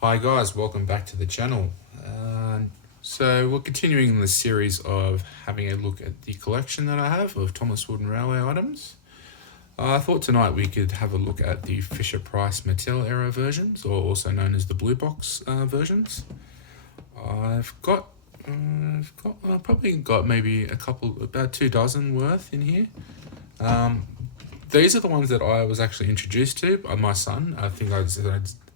Hi guys, welcome back to the channel. So we're continuing the series of having a look at the collection that I have of Thomas Wooden Railway items. I thought tonight we could have a look at the Fisher-Price Mattel era versions, or also known as the blue box versions. I've probably got maybe about 2 dozen worth in here. These are the ones that I was actually introduced to by my son. I think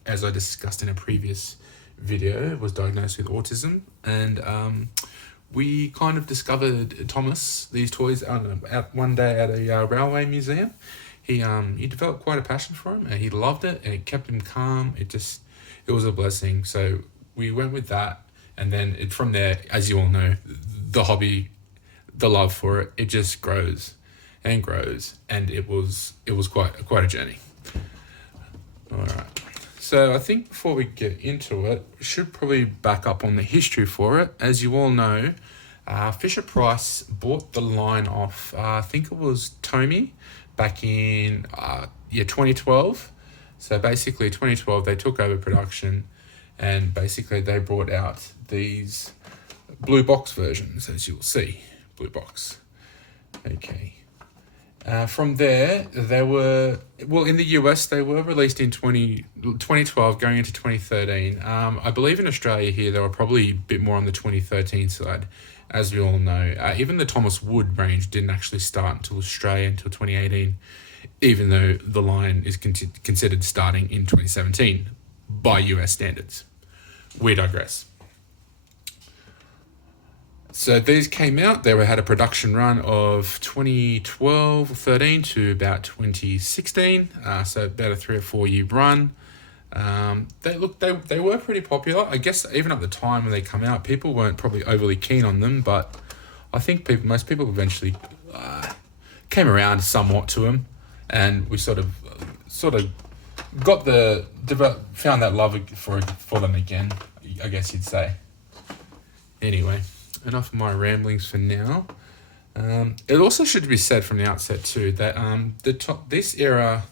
as I discussed in a previous video, was diagnosed with autism, and we kind of discovered Thomas these toys out one day at a railway museum. He developed quite a passion for him, and he loved it, and it kept him calm. It was a blessing. So we went with that, and then from there, as you all know, the hobby, the love for it, it just grows and grows, and it was quite a journey. All right. So I think before we get into it, we should probably back up on the history for it. As you all know, Fisher-Price bought the line off, I think it was Tommy, back in 2012. So basically 2012, they took over production, and basically they brought out these blue box versions, as you'll see. Blue box. Okay. From there, in the US, they were released in 2012, going into 2013. I believe in Australia here, they were probably a bit more on the 2013 side, as we all know. Even the Thomas Wood range didn't actually start until Australia until 2018, even though the line is considered starting in 2017 by US standards. We digress. So these came out, they had a production run of 2012 or 13 to about 2016, so about a 3 or 4 year run. They were pretty popular. I guess even at the time when they come out, people weren't probably overly keen on them, but I think most people eventually came around somewhat to them, and we sort of found that love for them again, I guess you'd say. Anyway, enough of my ramblings for now. It also should be said from the outset too that this era,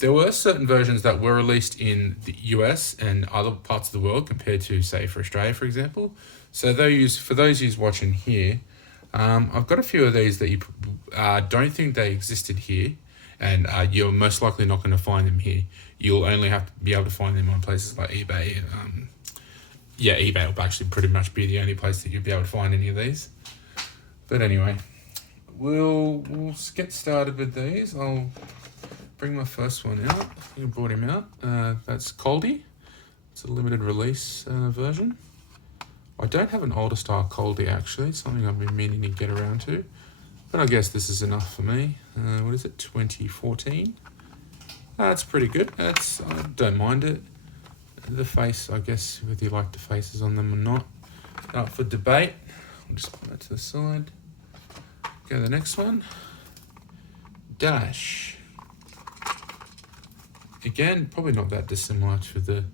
there were certain versions that were released in the US and other parts of the world compared to, say, for Australia, for example. So for those of you watching here, I've got a few of these that you don't think they existed here, and you're most likely not going to find them here. You'll only have to be able to find them on places like eBay. eBay will actually pretty much be the only place that you'll be able to find any of these. But anyway, we'll get started with these. I'll bring my first one out. I think I brought him out. That's Coldy. It's a limited release version. I don't have an older style Coldy actually. It's something I've been meaning to get around to. But I guess this is enough for me. What is it, 2014? That's pretty good. I don't mind it. The face, I guess, whether you like the faces on them or not, up for debate. I'll just put that to the side. Go to the next one. Dash. Again, probably not that dissimilar to the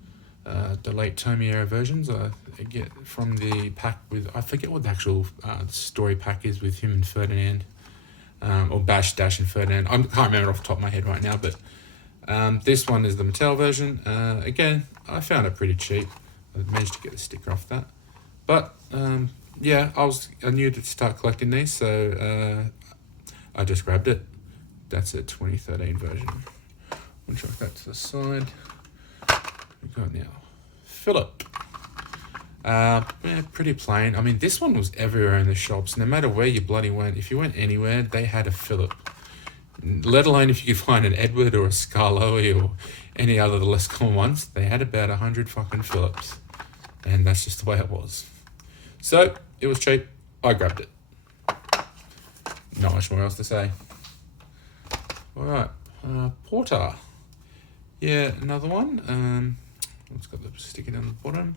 late Tommy era versions. I get from the pack with, I forget what the actual story pack is with him and Ferdinand, or Dash and Ferdinand. I can't remember off the top of my head right now, but this one is the Mattel version. Again, I found it pretty cheap. I managed to get the sticker off that. But I knew to start collecting these, so I just grabbed it. That's a 2013 version. We'll chuck that to the side. We've got now Philip. Pretty plain. I mean, this one was everywhere in the shops. No matter where you bloody went, if you went anywhere, they had a Philip. Let alone if you could find an Edward or a Scarloey or any other the less common ones, they had about 100 fucking Phillips, and that's just the way it was. So it was cheap. I grabbed it. Not much more else to say. All right, Porter. Yeah, another one. It's got the sticker down the bottom.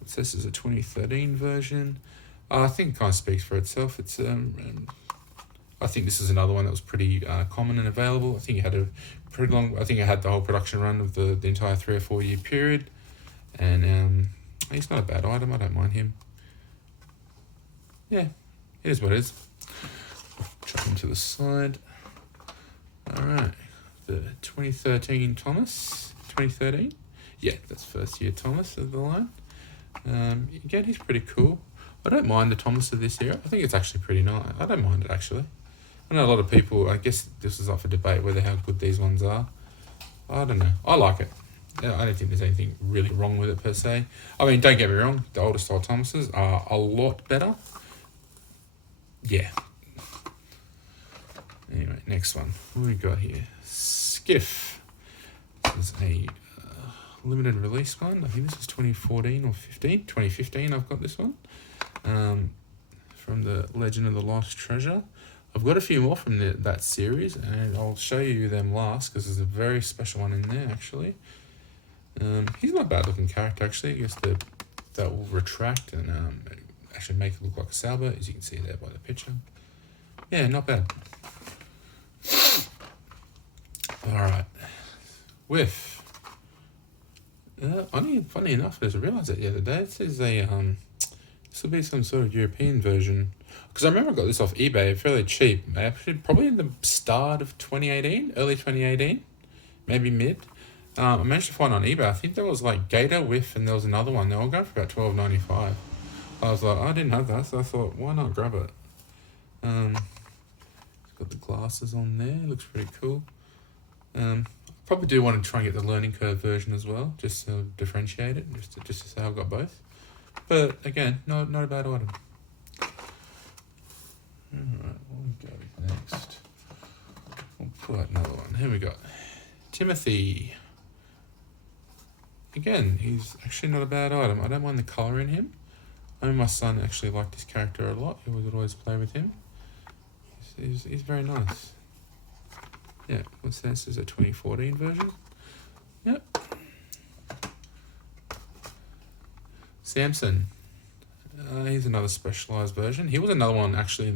It says it's a 2013 version. I think it kind of speaks for itself. It's I think this is another one that was pretty common and available. I think it had a pretty long. I think it had the whole production run of the entire 3 or 4 year period, and he's not a bad item. I don't mind him. Yeah, it is what it is. Chuck him to the side. All right, the 2013 Thomas. 2013. Yeah, that's first year Thomas of the line. Again, he's pretty cool. I don't mind the Thomas of this era. I think it's actually pretty nice. I don't mind it, actually. I know a lot of people, I guess this is up for debate whether how good these ones are. I don't know. I like it. I don't think there's anything really wrong with it per se. I mean, don't get me wrong, the older style Thomases are a lot better. Yeah. Anyway, next one. What do we got here? Skiff. This is a limited release one. I think this is 2014 or 15. 2015 I've got this one. From the Legend of the Lost Treasure. I've got a few more from that series, and I'll show you them last because there's a very special one in there actually. He's not a bad looking character actually. I guess that will retract and actually make it look like a sailboat, as you can see there by the picture. Yeah, not bad. Alright. Whiff. Funny enough, I just realised it the other day. This is a this will be some sort of European version. Because I remember I got this off eBay fairly cheap. Actually, probably in the start of 2018, early 2018, maybe mid. I managed to find on eBay. I think there was like Gator, whiff, and there was another one. They were going for about $12.95. I was like, I didn't have that, so I thought, why not grab it? It's got the glasses on there. Looks pretty cool. Probably do want to try and get the learning curve version as well, just to differentiate it, just to say I've got both. But again, not a bad item. Alright, we'll go next. We'll pull out another one. Here we go. Timothy. Again, he's actually not a bad item. I don't mind the colour in him. I know my son actually liked this character a lot. He would always play with him. He's very nice. Yeah, what's this? This is a 2014 version. Yep. Sampson. Here's another specialised version. He was another one actually.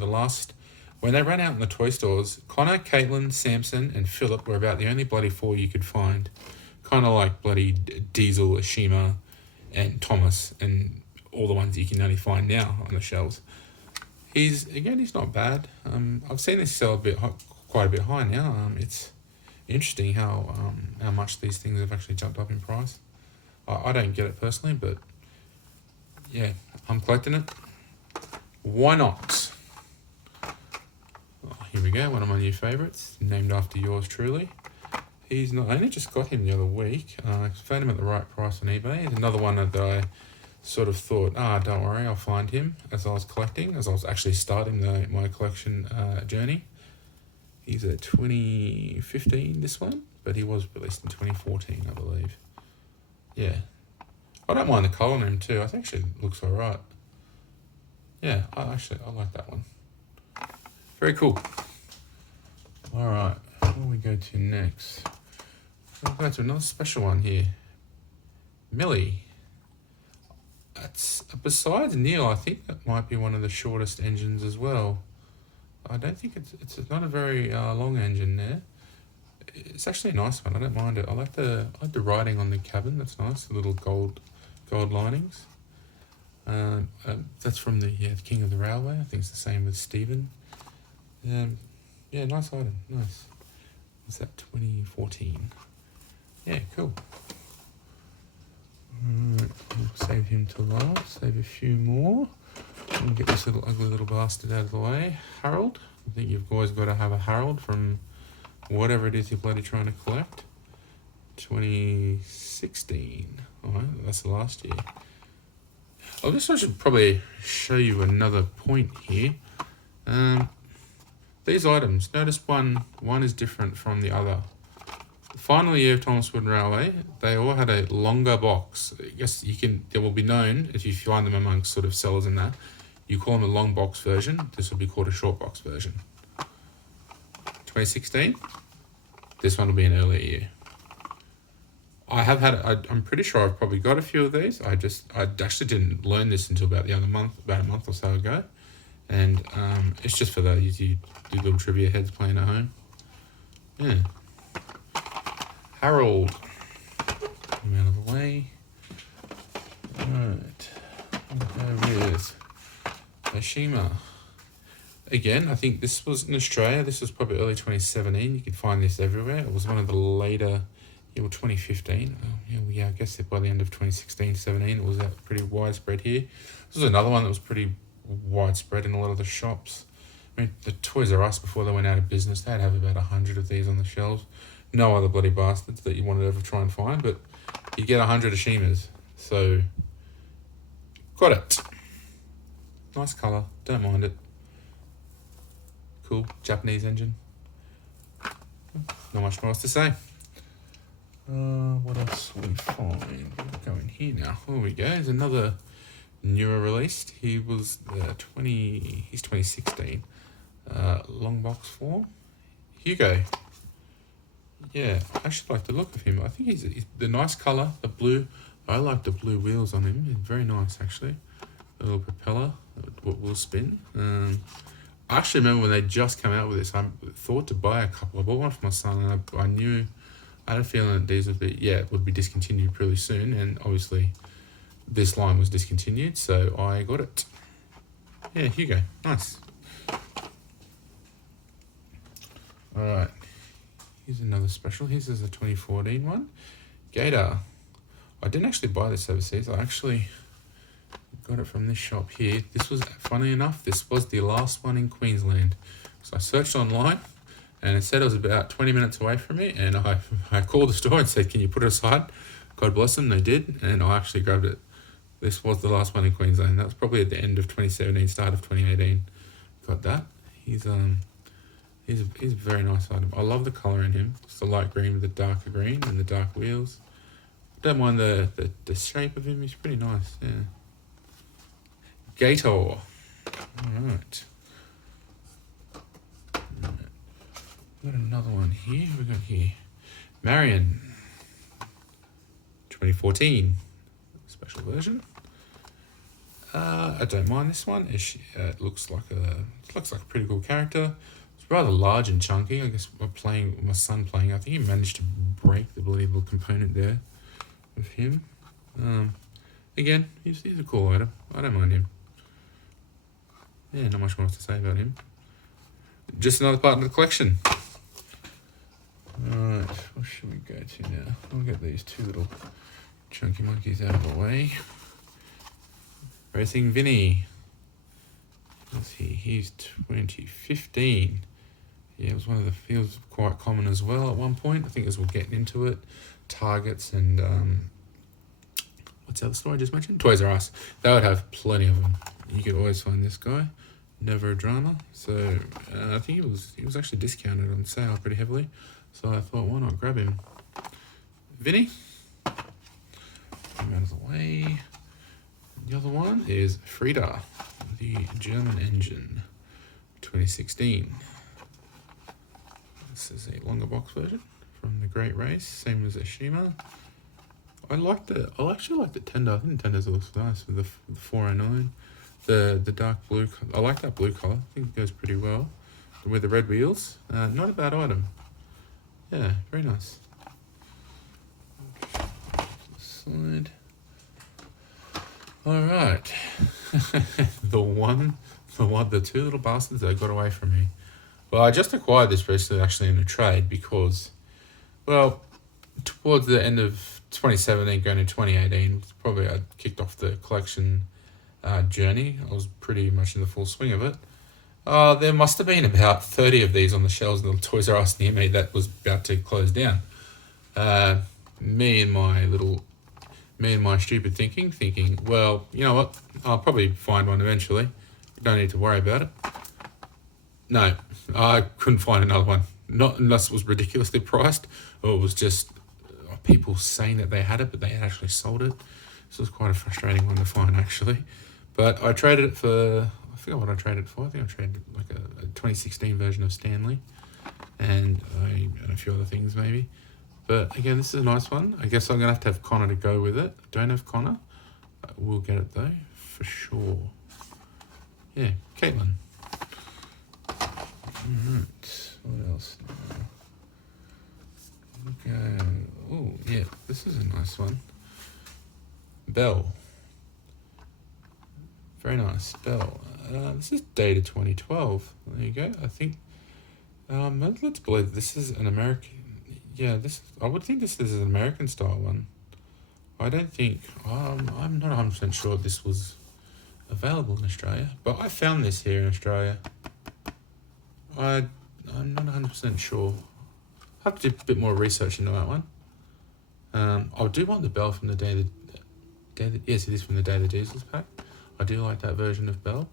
When they ran out in the toy stores, Connor, Caitlin, Sampson, and Philip were about the only bloody four you could find. Kind of like bloody Diesel, Ashima, and Thomas, and all the ones you can only find now on the shelves. He's not bad. I've seen this sell quite a bit high now. It's interesting how much these things have actually jumped up in price. I don't get it personally, but yeah, I'm collecting it. Why not? Oh, here we go, one of my new favourites, named after yours truly. I only just got him the other week. I found him at the right price on eBay. He's another one that I sort of thought, don't worry, I'll find him as I was collecting, as I was actually starting my collection journey. He's a 2015, this one, but he was released in 2014, I believe. Yeah. I don't mind the colour on him too. I think actually it looks alright. Yeah, I like that one. Very cool. Alright, what do we go to next? We'll go to another special one here. Millie. That's besides Neil, I think that might be one of the shortest engines as well. I don't think it's not a very long engine there. It's actually a nice one. I don't mind it. I like the writing on the cabin. That's nice. The little gold linings. That's from the King of the Railway. I think it's the same with Stephen. Yeah, nice item. Nice. Was that 2014? Yeah, cool. Alright, we'll save him to last. Save a few more. And get this little ugly little bastard out of the way. Harold. I think you've always got to have a Harold from whatever it is you're bloody trying to collect. 2016. Alright, that's the last year. I should probably show you another point here. These items, notice one is different from the other. The final year of Thomas Wood Railway, they all had a longer box. I guess they will be known, if you find them amongst sort of sellers in that, you call them a long box version. This will be called a short box version. 2016, this one will be an earlier year. I'm pretty sure I've probably got a few of these. I actually didn't learn this until about a month or so ago. And it's just for those you do little trivia heads playing at home. Yeah. Harold. Get him out of the way. Alright. There is Ashima. Again, I think this was in Australia. This was probably early 2017. You could find this everywhere. It was one of the later, 2015. Oh, yeah, yeah, I guess by the end of 2016-17, it was pretty widespread here. This was another one that was pretty widespread in a lot of the shops. I mean, the Toys R Us, before they went out of business, they'd have about 100 of these on the shelves. No other bloody bastards that you wanted to ever try and find, but you get 100 Ashimas. So, got it. Nice colour, don't mind it. Cool, Japanese engine. Not much more else to say. What else will we find? We'll go in here now. Here we go. There's another newer released. He's 2016. Long box form. Hugo. Yeah, I actually like the look of him. I think he's the nice colour, the blue. I like the blue wheels on him. He's very nice, actually. A little propeller that will spin. I actually remember when they just came out with this, I thought to buy a couple. I bought one for my son, and I knew, I had a feeling that these would be discontinued pretty soon, and obviously this line was discontinued, so I got it. Yeah, Hugo, nice. Alright, here's another special. Here's a 2014 one. Gator. I didn't actually buy this overseas, I actually got it from this shop here. This was, funny enough, this was the last one in Queensland. So I searched online, and it said it was about 20 minutes away from me, and I called the store and said, can you put it aside? God bless them, they did, and I actually grabbed it. This was the last one in Queensland. That was probably at the end of 2017, start of 2018. Got that. He's a very nice item. I love the colour in him. It's the light green with the darker green and the dark wheels. Don't mind the shape of him. He's pretty nice, yeah. Gator. Alright. Got another one here. What we got here? Marion. 2014. Special version. I don't mind this one. It looks like a pretty cool character. It's rather large and chunky. I guess my son playing, I think he managed to break the bloody little component there with him. Again, he's a cool item. I don't mind him. Yeah, not much more to say about him. Just another part of the collection. Alright, what should we go to now? We'll get these two little chunky monkeys out of the way. Racing Vinny. Let's see, he's 2015. Yeah, he was quite common as well at one point. I think as we're getting into it. Targets and what's the other store I just mentioned? Toys R Us. They would have plenty of them. You could always find this guy. Never a drama. So I think he was actually discounted on sale pretty heavily. So I thought, why not grab him? Vinny. Him out of the way. The other one is Frida, the German engine, 2016. This is a longer box version from the Great Race, same as Ashima. I actually like the tender. I think the tenders looks nice with the 409. The dark blue. I like that blue color. I think it goes pretty well with the red wheels. Not a bad item. Yeah, very nice. Slide. All right. the two little bastards that got away from me. Well, I just acquired this recently, actually, in a trade because, well, towards the end of 2017, going into 2018, probably I kicked off the collection journey. I was pretty much in the full swing of it. There must have been about 30 of these on the shelves in the Toys R Us near me that was about to close down. Me and my stupid thinking, well, you know what? I'll probably find one eventually. Don't need to worry about it. No, I couldn't find another one. Not unless it was ridiculously priced, or it was just people saying that they had it, but they had actually sold it. This was quite a frustrating one to find, actually. But I traded it for, I forgot what I traded it for. I think I traded like a 2016 version of Stanley and a few other things maybe. But again, this is a nice one. I guess I'm going to have Connor to go with it. Don't have Connor. We'll get it though, for sure. Yeah, Caitlin. Alright, what else now? Okay. Oh, yeah, this is a nice one. Belle. Very nice, Belle. This is dated 2012. There you go. I think, let's believe this is an American. Yeah, I would think this is an American style one. I don't think, I'm not 100% sure this was available in Australia, but I found this here in Australia. I'm not 100% sure. I'll have to do a bit more research into that one. I do want the Belle from the yes, it is from the Day of the Diesels pack. I do like that version of Belle.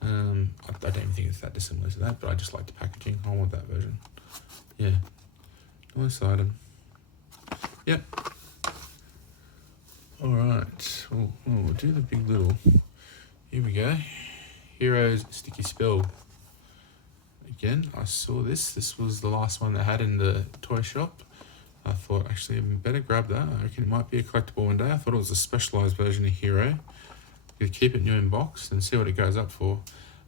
I don't even think it's that dissimilar to that, but I just like the packaging. I want that version. Yeah. Nice item. Yep. Alright. We'll do the big little. Here we go. Heroes Sticky Spill. Again, I saw this. This was the last one they had in the toy shop. I thought, actually, I better grab that. I reckon it might be a collectible one day. I thought it was a specialised version of Hero. You keep it new in box and see what it goes up for.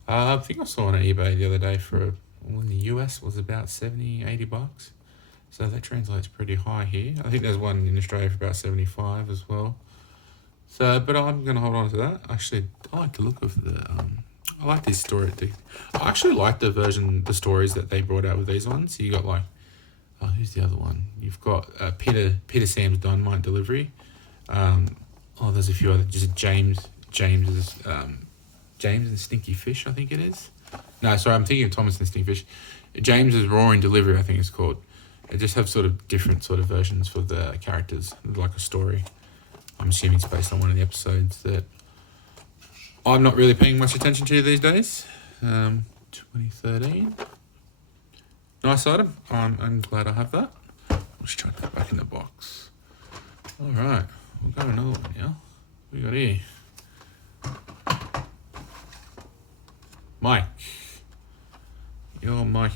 I think I saw it on eBay the other day for, in the US, it was about $70-$80. So that translates pretty high here. I think there's one in Australia for about 75 as well. So, but I'm going to hold on to that. Actually, I like the look of the, I like this story. I actually like the stories that they brought out with these ones. So you got like, who's the other one? You've got Peter Sam's Dynamite Delivery. There's a few other, just James and Stinky Fish, I think it is. No, sorry, I'm thinking of Thomas and Stinky Fish. James's Roaring Delivery, I think it's called. They just have sort of different sort of versions for the characters, like a story. I'm assuming it's based on one of the episodes that I'm not really paying much attention to these days. 2013. Nice item. I'm glad I have that. I'll just chuck that back in the box. Alright, we'll go another one now. What we got here? Mike. Your Mike.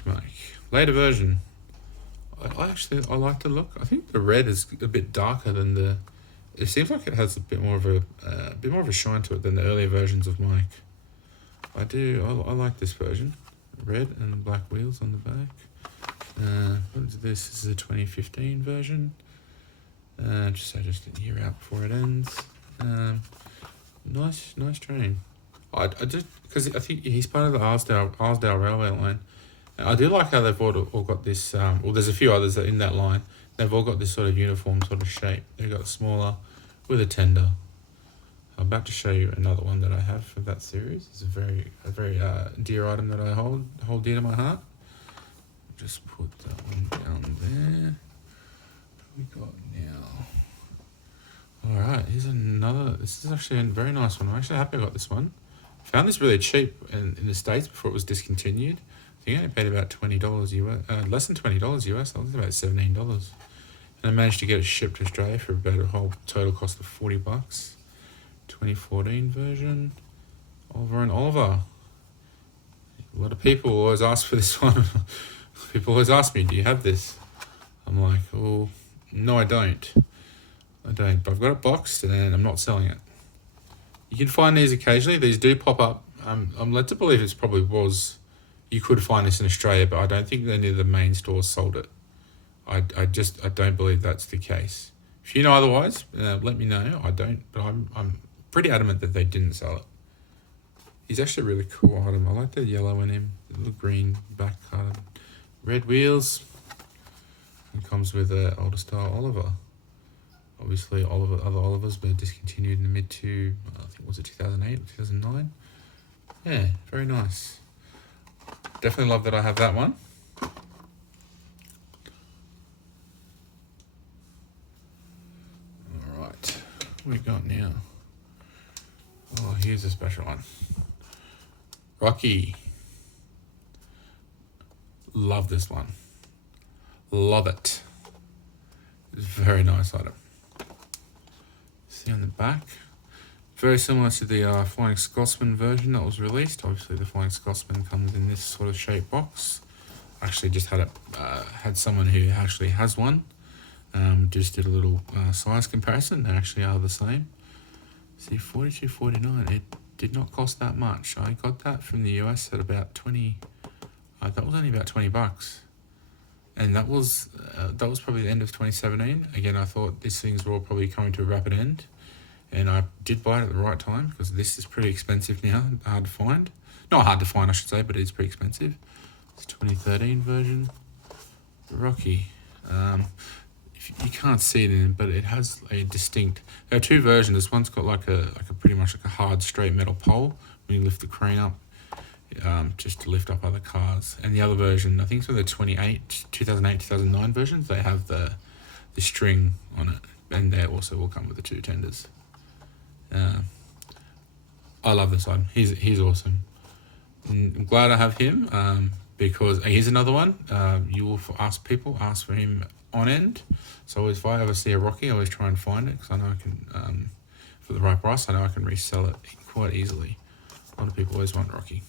Later version. I like the look. I think the red is a bit darker than the. It seems like it has a bit more of a shine to it than the earlier versions of Mike. I like this version. Red and black wheels on the back. What is this? This is a 2015 version. Just a year out before it ends. Nice train. I just because I think he's part of the Arsdale Railway line. I do like how they've all got this. There's a few others in that line. They've all got this sort of uniform sort of shape. They've got smaller with a tender. I'm about to show you another one that I have for that series. It's a very dear item that I hold dear to my heart. Just put that one down there. What we got now? Alright, here's another. This is actually a very nice one. I'm actually happy I got this one. Found this really cheap in the States before it was discontinued. I think I paid about $20 US, less than $20 US. I think about $17. And I managed to get it shipped to Australia for about a whole total cost of $40. 2014 version. Oliver and Oliver. A lot of people always ask for this one. People always ask me, do you have this? I'm like, oh, no, I don't. But I've got it boxed and I'm not selling it. You can find these occasionally. These do pop up. I'm led to believe it's probably was. You could find this in Australia, but I don't think any of the main stores sold it. I don't believe that's the case. If you know otherwise, let me know. I don't, but I'm pretty adamant that they didn't sell it. He's actually a really cool item. I like the yellow in him, the little green back colour, red wheels. It comes with an older style Oliver. Obviously, other Olivers were discontinued in the I think was it 2008 or 2009? Yeah, very nice. Definitely love that I have that one. Alright, what we got now? Oh, here's a special one. Rocky. Love this one. Love it. It's a very nice item. See on the back. Very similar to the Flying Scotsman version that was released. Obviously, the Flying Scotsman comes in this sort of shaped box. I actually just had someone who actually has one. Just did a little size comparison. They actually are the same. See, $42.49. It did not cost that much. I got that from the US at about 20. That was only about $20. And that was probably the end of 2017. Again, I thought these things were all probably coming to a rapid end. And I did buy it at the right time because this is pretty expensive now, hard to find. Not hard to find, I should say, but it is pretty expensive. It's 2013 version. Rocky. you can't see it in, but it has a distinct. There are two versions. This one's got like a pretty much like a hard straight metal pole when you lift the crane up, just to lift up other cars. And the other version, I think it's for the 2008, 2009 versions. They have the string on it, and they also will come with the two tenders. I love this one. He's awesome. I'm glad I have him, because here's another one. You will ask for him on end. So if I ever see a Rocky, I always try and find it, because I know I can, for the right price, I know I can resell it quite easily. A lot of people always want Rocky.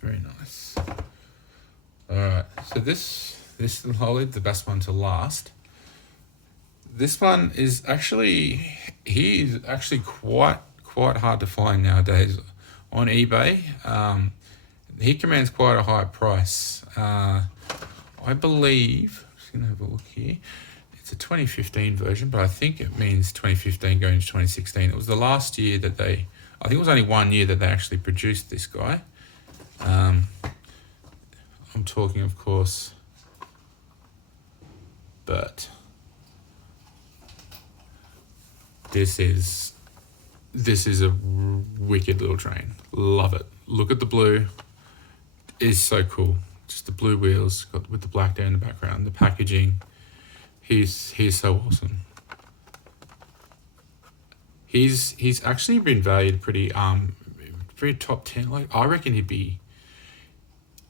Very nice. Alright, so this is probably the best one to last. This one is actually, quite hard to find nowadays on eBay. He commands quite a high price. I believe, I'm just going to have a look here. It's a 2015 version, but I think it means 2015 going to 2016. It was the last year that I think it was only 1 year that they actually produced this guy. I'm talking, of course, but this is a wicked little train. Love it. Look at the blue. It's so cool. Just the blue wheels with the black there in the background. The packaging. He's so awesome. He's actually been valued pretty top 10. Like, I reckon he'd be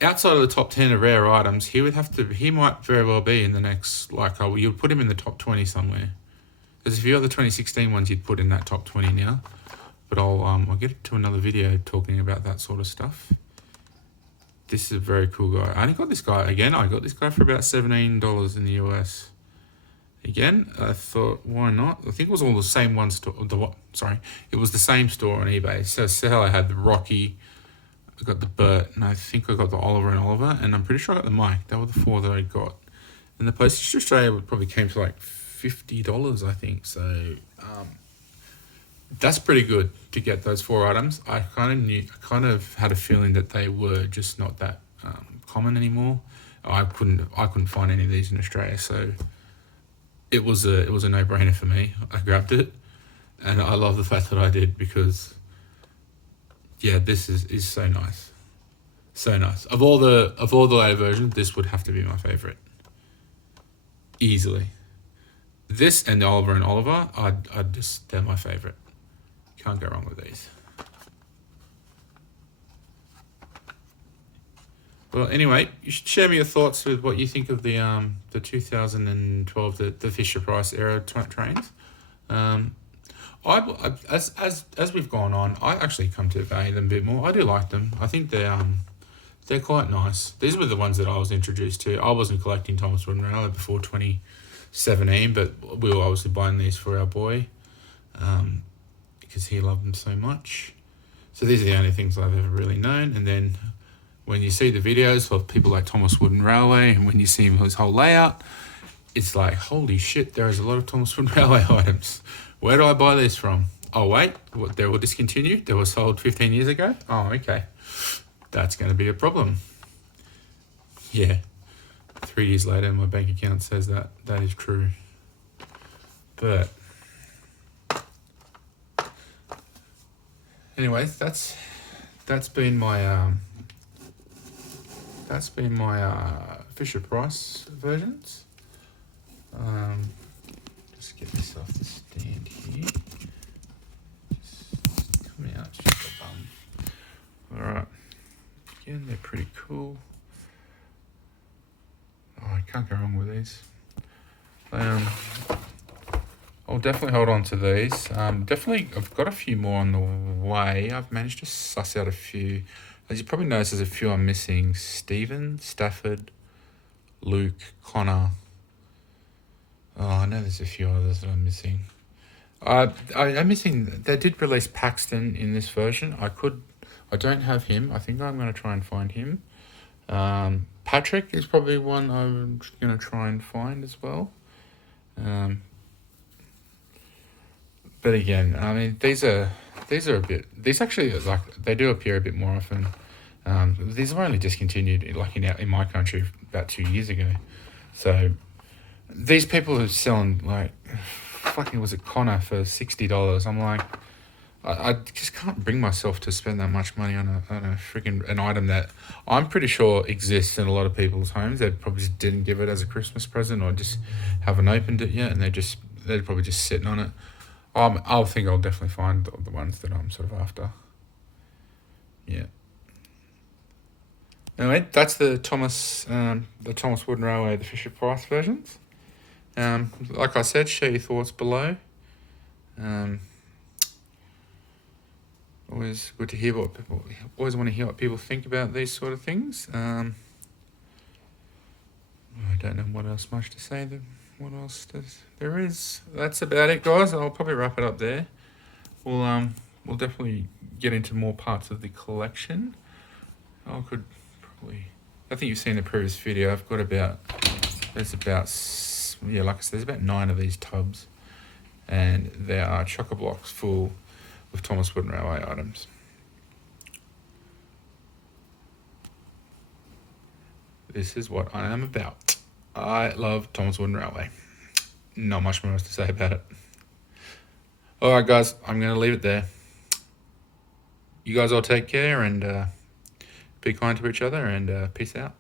outside of the top 10 of rare items. He might very well be in the next, you'd put him in the top 20 somewhere. Because if you got the 2016 ones, you'd put in that top 20 now. But I'll get to another video talking about that sort of stuff. This is a very cool guy. I only got this guy, again, I got this guy for about $17 in the US. Again, I thought, why not? I think it was all the same one store. It was the same store on eBay. So I had the Rocky, I got the Bert, and I think I got the Oliver and Oliver, and I'm pretty sure I got the Mike. That were the four that I got. And the postage to Australia probably came to like $50, I think. So that's pretty good to get those four items. I kind of had a feeling that they were just not that common anymore. I couldn't find any of these in Australia, so it was a no-brainer for me. I grabbed it, and I love the fact that I did, because yeah, this is so nice. So nice. Of all the later versions, this would have to be my favorite. Easily. This and the Oliver and Oliver, they're my favorite. Can't go wrong with these. Well, anyway, you should share me your thoughts with what you think of the 2012 the Fisher Price era trains. As we've gone on, I actually come to value them a bit more. I do like them. I think they're quite nice. These were the ones that I was introduced to. I wasn't collecting Thomas Wood and Railway before 2017, but we were obviously buying these for our boy, because he loved them so much. So these are the only things I've ever really known. And then when you see the videos of people like Thomas Wood and Railway, and when you see his whole layout, it's like, holy shit, there is a lot of Thomas Wood and Railway items. Where do I buy these from? Oh, wait, what, they were discontinued? They were sold 15 years ago? Oh, okay. That's going to be a problem. Yeah. 3 years later, my bank account says that is true. But anyway, that's been my Fisher Price versions. Just get this off the stand here. Just come out, just a bum. All right. Again, they're pretty cool. Oh, I can't go wrong with these. I'll definitely hold on to these. Definitely, I've got a few more on the way. I've managed to suss out a few. As you probably notice, there's a few I'm missing. Stephen, Stafford, Luke, Connor. Oh, I know there's a few others that I'm missing. I'm missing. They did release Paxton in this version. I don't have him. I think I'm going to try and find him. Patrick is probably one I'm going to try and find as well. But again, I mean, these are a bit. These actually, like, they do appear a bit more often. These were only discontinued, like in my country, about 2 years ago. So these people who are selling like fucking was it Connor for $60. I'm like, I just can't bring myself to spend that much money on a freaking an item that I'm pretty sure exists in a lot of people's homes. They probably just didn't give it as a Christmas present or just haven't opened it yet, and they're probably just sitting on it. I'll think I'll definitely find the ones that I'm sort of after. Yeah. Anyway, that's the Thomas Wooden Railway, the Fisher Price versions. Like I said, share your thoughts below. Always good to hear what people. Always want to hear what people think about these sort of things. I don't know what else much to say. What else there is? That's about it, guys. I'll probably wrap it up there. We'll definitely get into more parts of the collection. I think you've seen the previous video. I've got like I said, there's about 9 of these tubs, and there are chock-a-blocks full of Thomas Wooden Railway items. This is what I am about. I love Thomas Wooden Railway. Not much more else to say about it. Alright guys, I'm going to leave it there. You guys all take care and be kind to each other, and peace out.